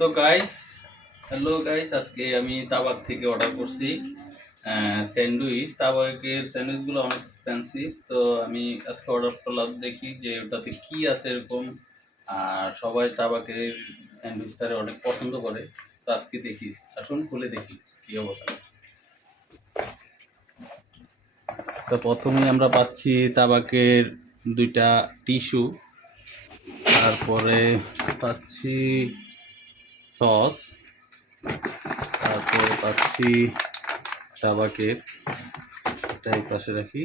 তো guys, hello guys, আজকে আমি তাবাক থেকে অর্ডার করছি স্যান্ডউইচ। তাবাকের স্যান্ডউইচগুলো অনেক এক্সপেন্সিভ, তো আমি আজকে অর্ডার করলাম, দেখি যে ওটাতে কি আছে এরকম। আর সবাই তাবাকের স্যান্ডউইচটারে অনেক পছন্দ করে, তো আজকে দেখি, আসুন খুলে দেখি কি অবস্থা। তো প্রথমেই আমরা পাচ্ছি তাবাকের দুইটা টিস্যু, তারপরে পাচ্ছি সস, তারপরে পাচ্ছি তাবাকের, এটাই পাশে রাখি।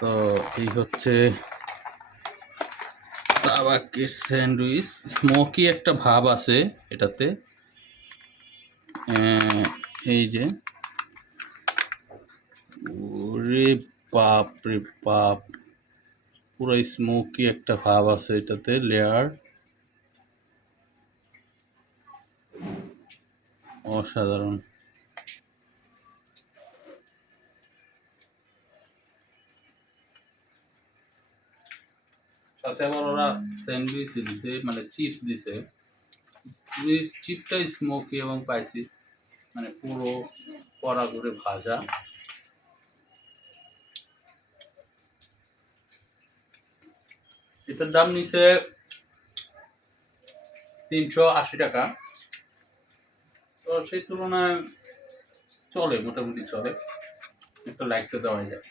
তো এই হচ্ছে তাবাকের স্যান্ডউইচ, স্মোকি একটা ভাব আছে এটাতে। এই যে, ওরে বাপ রে বাপ, পুরো স্মোকি একটা ভাব আছে এটাতে, লেয়ার অসাধারণ। সাথে আবার ওরা স্যান্ডউইচ দিছে, মানে চিপস দিছে। চিপটা স্মোকি এবং স্পাইসি, মানে পুরো কড়া করে ভাজা। এটার দাম নিছে 380 টাকা। তো সেই তুলনায় চলে, মোটামুটি চলে, একটু লাইক তো দেওয়া যায়।